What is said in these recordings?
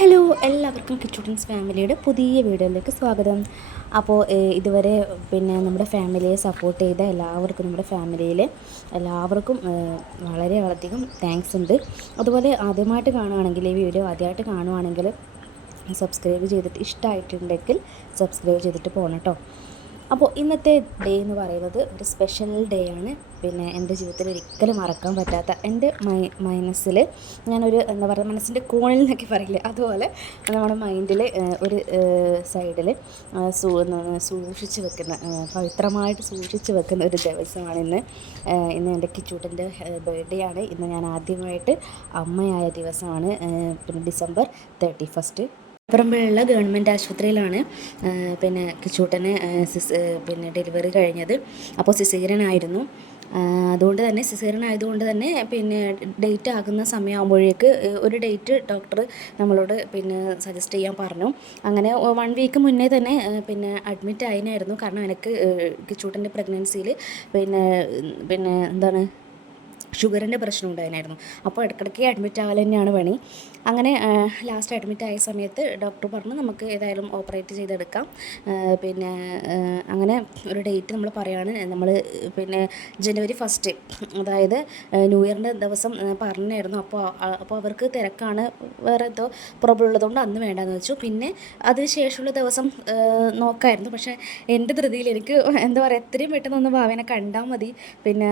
Hello എല്ലാവർക്കും കിച്ചുട്ടൻസ് ഫാമിലിയുടെ പുതിയ വീഡിയോയിലേക്ക് സ്വാഗതം. അപ്പോൾ ഇതുവരെ പിന്നെ നമ്മുടെ ഫാമിലിയെ സപ്പോർട്ട് ചെയ്ത എല്ലാവർക്കും നമ്മുടെ ഫാമിലിയിൽ എല്ലാവർക്കും വളരെ വളരെയധികം താങ്ക്സ് ഉണ്ട്. അതുപോലെ ആദ്യമായിട്ട് കാണുകയാണെങ്കിൽ ഈ വീഡിയോ ആദ്യമായിട്ട് കാണുകയാണെങ്കിൽ സബ്സ്ക്രൈബ് ചെയ്തിട്ട് ഇഷ്ടമായിട്ടുണ്ടെങ്കിൽ സബ്സ്ക്രൈബ് ചെയ്തിട്ട് പോകണം കേട്ടോ അപ്പോൾ ഇന്നത്തെ ഡേ എന്ന് പറയുന്നത് ഒരു സ്പെഷ്യൽ ഡേ ആണ്. പിന്നെ എന്റെ ജീവിതത്തിൽ ഒരിക്കലും മറക്കാൻ പറ്റാത്ത എന്റെ മൈ മനസ്സിൽ ഞാനൊരു എന്താ പറയുക മനസ്സിന്റെ കോണിൽ നിന്നൊക്കെ പറയില്ലേ അതുപോലെ നമ്മുടെ മൈൻഡിൽ ഒരു സൈഡിൽ സൂക്ഷിച്ച് വെക്കുന്ന പവിത്രമായിട്ട് സൂക്ഷിച്ച് വെക്കുന്ന ഒരു ദിവസമാണ് ഇന്ന്. ഇന്ന് എന്റെ കിച്ചൂട്ടന്റെ ബർത്ത്ഡേ ആണ്. ഇന്ന് ഞാൻ ആദ്യമായിട്ട് അമ്മയായ ദിവസമാണ്. പിന്നെ ഡിസംബർ തേർട്ടി ഫസ്റ്റ് പറമ്പിലുള്ള ഗവൺമെന്റ് ആശുപത്രിയിലാണ് പിന്നെ കിച്ചൂട്ടന് പിന്നെ ഡെലിവറി കഴിഞ്ഞത്. അപ്പോൾ സിസേറിയൻ ആയിരുന്നു അതുകൊണ്ട് തന്നെ സിസേറിയൻ ആയതുകൊണ്ട് തന്നെ പിന്നെ ഡേറ്റ് ആകുന്ന സമയമാകുമ്പോഴേക്ക് ഒരു ഡേറ്റ് ഡോക്ടർ നമ്മളോട് പിന്നെ സജസ്റ്റ് ചെയ്യാൻ പറഞ്ഞു. അങ്ങനെ വൺ വീക്ക് മുന്നേ തന്നെ പിന്നെ അഡ്മിറ്റ് ആയിനായിരുന്നു കാരണം എനിക്ക് കിച്ചൂട്ടന്റെ പ്രഗ്നൻസിയിൽ പിന്നെ പിന്നെ എന്താണ് ഷുഗറിന്റെ പ്രശ്നം ഉണ്ടായിരുന്നു അപ്പോൾ ഇടയ്ക്കിടയ്ക്ക് അഡ്മിറ്റ് ആവൽ തന്നെയാണ് പണി. അങ്ങനെ ലാസ്റ്റ് അഡ്മിറ്റ് ആയ സമയത്ത് ഡോക്ടർ പറഞ്ഞു നമുക്ക് ഏതായാലും ഓപ്പറേറ്റ് ചെയ്തെടുക്കാം. പിന്നെ അങ്ങനെ ഒരു ഡേറ്റ് നമ്മൾ പറയുകയാണ് നമ്മൾ പിന്നെ ജനുവരി ഫസ്റ്റ് അതായത് ന്യൂ ഇയറിന്റെ ദിവസം പറഞ്ഞായിരുന്നു അപ്പോൾ അപ്പോൾ അവർക്ക് തിരക്കാണ്. വേറെ എന്തോ പ്രോബ്ലം ഉള്ളതുകൊണ്ട് അന്ന് വേണ്ടാന്ന് വെച്ചു. പിന്നെ അതിന് ശേഷമുള്ള ദിവസം നോക്കായിരുന്നു. പക്ഷേ എന്റെ ധൃതിയിൽ എനിക്ക് എന്താ പറയുക എത്രയും പെട്ടെന്ന് ഒന്ന് ഭാവേനെ കണ്ടാൽ മതി. പിന്നെ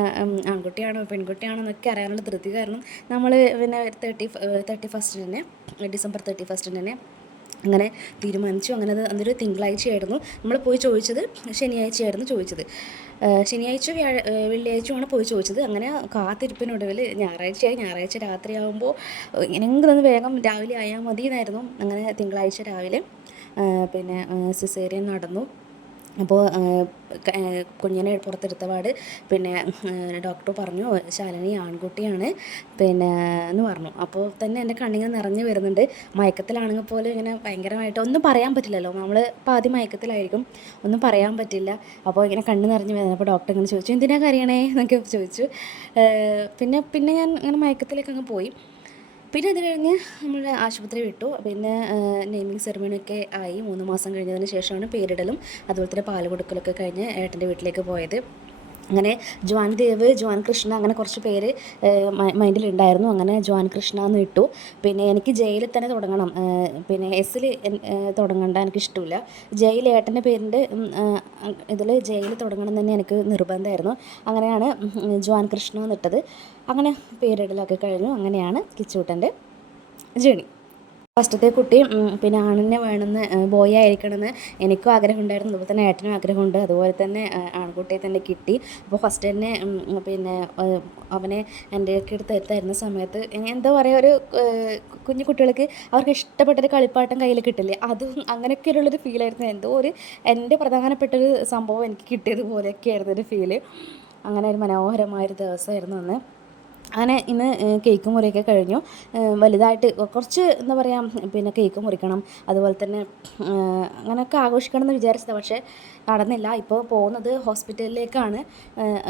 ആൺകുട്ടിയാണോ പെൺകുട്ടിയാണോ എന്നൊക്കെ അറിയാനുള്ള ധൃതി കാരണം നമ്മൾ പിന്നെ തേർട്ടി തേർട്ടി ഫസ്റ്റിന് തന്നെ ഡിസംബർ തേർട്ടി ഫസ്റ്റിന് തന്നെ അങ്ങനെ തീരുമാനിച്ചു. അങ്ങനെ അത് അന്നൊരു തിങ്കളാഴ്ചയായിരുന്നു. നമ്മൾ പോയി ചോദിച്ചത് ശനിയാഴ്ചയായിരുന്നു ചോദിച്ചത്. ശനിയാഴ്ച വ്യാഴ വെള്ളിയാഴ്ചയുമാണ് പോയി ചോദിച്ചത്. അങ്ങനെ കാത്തിരിപ്പിനൊടുവിൽ ഞായറാഴ്ചയായി. ഞായറാഴ്ച രാത്രിയാകുമ്പോൾ എങ്ങനെയെങ്കിലും വേഗം രാവിലെ ആയാൽ മതിയെന്നായിരുന്നു. അങ്ങനെ തിങ്കളാഴ്ച രാവിലെ പിന്നെ സിസേറിയൻ നടന്നു. അപ്പോൾ കുഞ്ഞിനെ പുറത്തെടുത്ത പാട് പിന്നെ ഡോക്ടർ പറഞ്ഞു ശാലിനി ആൺകുട്ടിയാണ്. പിന്നെ എന്ന് പറഞ്ഞു. അപ്പോൾ തന്നെ എന്റെ കണ്ണിങ്ങനെ നിറഞ്ഞു വരുന്നുണ്ട്. മയക്കത്തിലാണെങ്കിൽ പോലും ഇങ്ങനെ ഭയങ്കരമായിട്ട് ഒന്നും പറയാൻ പറ്റില്ലല്ലോ. നമ്മൾ പാതി മയക്കത്തിലായിരിക്കും. ഒന്നും പറയാൻ പറ്റില്ല. അപ്പോൾ ഇങ്ങനെ കണ്ണ് നിറഞ്ഞു വരുന്നത് അപ്പോൾ ഡോക്ടർ ഇങ്ങനെ ചോദിച്ചു എന്തിനാ കറിയണേ എന്നൊക്കെ ചോദിച്ചു. പിന്നെ പിന്നെ ഞാൻ ഇങ്ങനെ മയക്കത്തിലേക്ക് അങ്ങ് പോയി. പിന്നെ അത് കഴിഞ്ഞ് നമ്മൾ ആശുപത്രി വിട്ടു. പിന്നെ നെയ്മിങ് സെറിമണിയൊക്കെ ആയി. മൂന്ന് മാസം കഴിഞ്ഞതിന് ശേഷമാണ് പേരിടലും അതുപോലെ തന്നെ പാൽ കൊടുക്കലൊക്കെ കഴിഞ്ഞ് ഏട്ടന്റെ വീട്ടിലേക്ക് പോയത്. അങ്ങനെ ജോൻ ദേവ് ജോൻ കൃഷ്ണ അങ്ങനെ കുറച്ച് പേര് മൈൻഡിലുണ്ടായിരുന്നു. അങ്ങനെ ജോൻ കൃഷ്ണ എന്ന് ഇട്ടു. പിന്നെ എനിക്ക് ജയിലിൽ തന്നെ തുടങ്ങണം. പിന്നെ എസ്സിൽ തുടങ്ങണ്ട എനിക്കിഷ്ടമില്ല. ജയിൽ ഏട്ടന്റെ പേരിന്റെ ഇതിൽ ജയിൽ തുടങ്ങണം തന്നെ എനിക്ക് നിർബന്ധമായിരുന്നു. അങ്ങനെയാണ് ജോൻ കൃഷ്ണ എന്നിട്ടത് അങ്ങനെ പേരിടലൊക്കെ കഴിഞ്ഞു. അങ്ങനെയാണ് കിച്ചൂട്ടന്റെ ജേണി. ഫസ്റ്റത്തെ കുട്ടി പിന്നെ ആണിനെ വേണമെന്ന് ബോയ് ആയിരിക്കണമെന്ന് എനിക്കും ആഗ്രഹമുണ്ടായിരുന്നു. അതുപോലെ തന്നെ ഏട്ടനും ആഗ്രഹമുണ്ട്. അതുപോലെ തന്നെ ആൺകുട്ടിയെ തന്നെ കിട്ടി. അപ്പോൾ ഫസ്റ്റ് തന്നെ പിന്നെ അവനെ എന്റെ ഒക്കെ എടുത്ത് സമയത്ത് എന്താ പറയുക ഒരു കുഞ്ഞു കുട്ടികൾക്ക് അവർക്ക് ഇഷ്ടപ്പെട്ടൊരു കളിപ്പാട്ടം കയ്യിൽ കിട്ടില്ലേ? അതും അങ്ങനെയൊക്കെയുള്ളൊരു ഫീലായിരുന്നു എന്തോ ഒരു എന്റെ പ്രധാനപ്പെട്ടൊരു സംഭവം എനിക്ക് കിട്ടിയതുപോലെയൊക്കെ ആയിരുന്നു ഒരു ഫീൽ അങ്ങനെ ഒരു മനോഹരമായൊരു ദിവസമായിരുന്നു അന്ന്. അങ്ങനെ ഇന്ന് കേക്ക് മുറിയൊക്കെ കഴിഞ്ഞു. വലുതായിട്ട് കുറച്ച് എന്താ പറയുക പിന്നെ കേക്ക് മുറിക്കണം അതുപോലെ തന്നെ അങ്ങനെയൊക്കെ ആഘോഷിക്കണം എന്ന് വിചാരിച്ചത്. പക്ഷേ നടന്നില്ല. ഇപ്പോൾ പോകുന്നത് ഹോസ്പിറ്റലിലേക്കാണ്.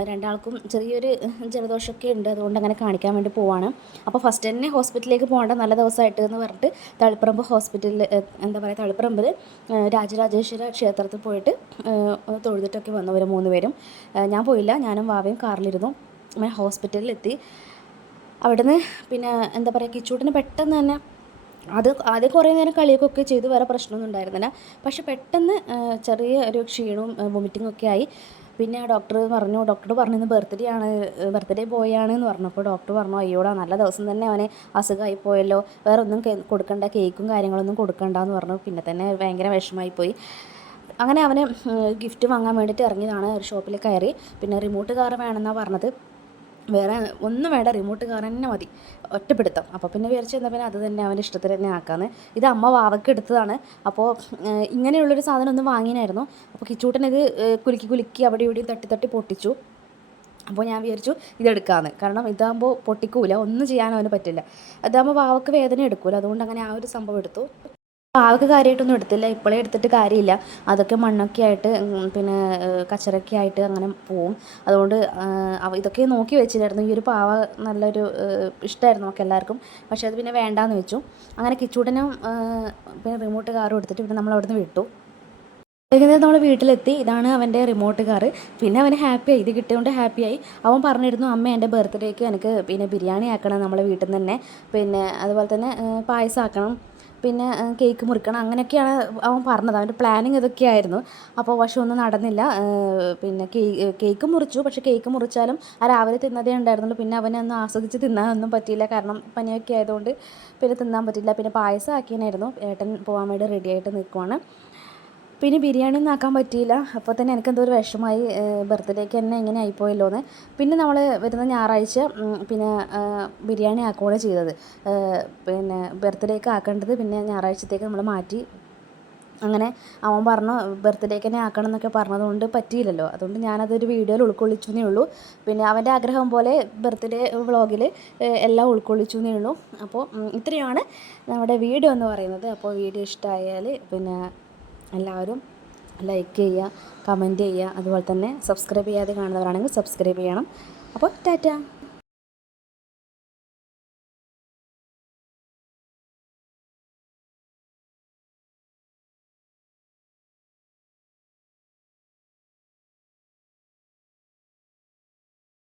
രണ്ടാൾക്കും ചെറിയൊരു ജലദോഷമൊക്കെ ഉണ്ട്. അതുകൊണ്ട് അങ്ങനെ കാണിക്കാൻ വേണ്ടി പോവാണ്. അപ്പോൾ ഫസ്റ്റ് തന്നെ ഹോസ്പിറ്റലിലേക്ക് പോകേണ്ട. നല്ല ദിവസമായിട്ട് എന്ന് പറഞ്ഞിട്ട് തളിപ്പറമ്പ് ഹോസ്പിറ്റലിൽ എന്താ പറയുക തളിപ്പറമ്പിൽ രാജരാജേശ്വര ക്ഷേത്രത്തിൽ പോയിട്ട് തൊഴുതിട്ടൊക്കെ വന്നവർ മൂന്ന് പേരും. ഞാൻ പോയില്ല. ഞാനും വാവയും കാറിലിരുന്നു. അങ്ങനെ ഹോസ്പിറ്റലിലെത്തി. അവിടുന്ന് പിന്നെ എന്താ പറയുക കിച്ചൂട്ടിന് പെട്ടെന്ന് തന്നെ അത് ആദ്യം കുറേ നേരം കളിയൊക്കെ ചെയ്തു വേറെ പ്രശ്നമൊന്നും ഉണ്ടായിരുന്നില്ല. പക്ഷെ പെട്ടെന്ന് ചെറിയ ഒരു ക്ഷീണവും വൊമിറ്റിംഗ് ഒക്കെ ആയി. പിന്നെ ഡോക്ടർ പറഞ്ഞു ഡോക്ടർ പറഞ്ഞു ഇന്ന് ബർത്ത്ഡേ ആണ് ബർത്ത്ഡേ ബോയ് ആണ് എന്ന് പറഞ്ഞപ്പോൾ ഡോക്ടർ പറഞ്ഞു അയ്യോടാ നല്ല ദിവസം തന്നെ അവനെ അസുഖമായി പോയല്ലോ. വേറെ ഒന്നും കൊടുക്കണ്ട കേക്കും കാര്യങ്ങളൊന്നും കൊടുക്കണ്ട എന്ന് പറഞ്ഞു. പിന്നെ തന്നെ ഭയങ്കര വിഷമമായി പോയി. അങ്ങനെ അവനെ ഗിഫ്റ്റ് വാങ്ങാൻ വേണ്ടിയിട്ട് ഇറങ്ങിയതാണ് ഒരു ഷോപ്പിൽ കയറി. പിന്നെ റിമോട്ട് കാർ വേണമെന്നാണ് പറഞ്ഞത്. വേറെ ഒന്നും വേണ്ട റിമോട്ട് കാർ തന്നെ മതി. ഒറ്റപ്പെടുത്തം. അപ്പോൾ പിന്നെ വിചാരിച്ചു എന്നാൽ പിന്നെ അത് തന്നെ അവന്റെ ഇഷ്ടത്തിന് തന്നെ ആക്കാമെന്ന് ഇത് അമ്മ വാവയ്ക്ക് എടുത്തതാണ്. അപ്പോൾ ഇങ്ങനെയുള്ളൊരു സാധനം ഒന്ന് വാങ്ങിനായിരുന്നു. അപ്പോൾ ഏഹ്, കുലുക്കി കുലുക്കി അവിടെ ഇവിടെയും തട്ടി തട്ടി പൊട്ടിച്ചു. അപ്പോൾ ഞാൻ വിചാരിച്ചു ഇതെടുക്കാമെന്ന് കാരണം ഇതാകുമ്പോൾ പൊട്ടിക്കൂല. ഒന്നും ചെയ്യാൻ അവന് പറ്റില്ല. അതാകുമ്പോൾ വാവക്ക് വേദന എടുക്കൂല. അതുകൊണ്ട് അങ്ങനെ ആ ഒരു സംഭവം എടുത്തു. പാവക്ക് കാര്യമായിട്ടൊന്നും എടുത്തില്ല. ഇപ്പോഴേ എടുത്തിട്ട് കാര്യമില്ല. അതൊക്കെ മണ്ണൊക്കെ ആയിട്ട് പിന്നെ കച്ചറൊക്കെ ആയിട്ട് അങ്ങനെ പോവും. അതുകൊണ്ട് ഇതൊക്കെ നോക്കി വെച്ചിട്ടായിരുന്നു ഈ ഒരു പാവ നല്ലൊരു ഇഷ്ടമായിരുന്നു നമുക്ക് എല്ലാവർക്കും. പക്ഷേ അത് പിന്നെ വേണ്ടാന്ന് വെച്ചു. അങ്ങനെ കിച്ചൂടനും പിന്നെ റിമോട്ട് കാറും എടുത്തിട്ട് പിന്നെ നമ്മൾ അവിടുന്ന് വിട്ടു. വൈകുന്നേരം നമ്മൾ വീട്ടിലെത്തി. ഇതാണ് അവന്റെ റിമോട്ട് കാറ് പിന്നെ അവന് ഹാപ്പിയായി ഇത് കിട്ടിയതുകൊണ്ട് ഹാപ്പിയായി അവൻ പറഞ്ഞിരുന്നു അമ്മ എന്റെ ബർത്ത്ഡേക്ക് എനിക്ക് പിന്നെ ബിരിയാണി ആക്കണം നമ്മളെ വീട്ടിൽ നിന്ന് തന്നെ. പിന്നെ അതുപോലെ തന്നെ പായസം ആക്കണം. പിന്നെ കേക്ക് മുറിക്കണം അങ്ങനെയൊക്കെയാണ് അവൻ പറഞ്ഞത്. അവന്റെ പ്ലാനിങ് ഇതൊക്കെയായിരുന്നു. അപ്പോൾ പക്ഷെ ഒന്നും നടന്നില്ല. പിന്നെ കേക്ക് മുറിച്ചു. പക്ഷേ കേക്ക് മുറിച്ചാലും ആ രാവിലെ തിന്നതേ ഉണ്ടായിരുന്നുള്ളൂ. പിന്നെ അവനൊന്നും ആസ്വദിച്ച് തിന്നാനൊന്നും പറ്റിയില്ല. കാരണം പനിയൊക്കെ ആയതുകൊണ്ട് പിന്നെ തിന്നാൻ പറ്റില്ല പിന്നെ പായസം ആക്കിയനായിരുന്നു ഏട്ടൻ പോകാൻ വേണ്ടി റെഡിയായിട്ട് നിൽക്കുവാണ് പിന്നെ ബിരിയാണി ഒന്നും ആക്കാൻ പറ്റിയില്ല. അപ്പോൾ തന്നെ എനിക്ക് എന്തോ ഒരു വിഷമമായി. ബർത്ത്ഡേക്ക് തന്നെ എങ്ങനെ ആയിപ്പോയല്ലോ എന്ന് പിന്നെ നമ്മൾ വരുന്ന ഞായറാഴ്ച പിന്നെ ബിരിയാണി ആക്കുകയാണ് ചെയ്തത്. പിന്നെ ബർത്ത്ഡേക്ക് ആക്കേണ്ടത് പിന്നെ ഞായറാഴ്ചത്തേക്ക് നമ്മൾ മാറ്റി. അങ്ങനെ അവൻ പറഞ്ഞു ബർത്ത്ഡേക്ക് തന്നെ ആക്കണം എന്നൊക്കെ പറഞ്ഞതുകൊണ്ട് പറ്റിയില്ലല്ലോ. അതുകൊണ്ട് ഞാനതൊരു വീഡിയോയിൽ ഉൾക്കൊള്ളിച്ചു എന്നേ ഉള്ളൂ. പിന്നെ അവന്റെ ആഗ്രഹം പോലെ ബർത്ത്ഡേ വ്ളോഗിൽ എല്ലാം ഉൾക്കൊള്ളിച്ചു എന്നേ ഉള്ളൂ. അപ്പോൾ ഇത്രയാണ് നമ്മുടെ വീഡിയോ എന്ന് പറയുന്നത്. അപ്പോൾ വീഡിയോ ഇഷ്ടമായാൽ പിന്നെ എല്ലാവരും ലൈക്ക് ചെയ്യുക കമന്റ് ചെയ്യുക അതുപോലെ തന്നെ സബ്സ്ക്രൈബ് ചെയ്യാതെ കാണുന്നവരാണെങ്കിൽ സബ്സ്ക്രൈബ് ചെയ്യണം. അപ്പോൾ ടാറ്റ.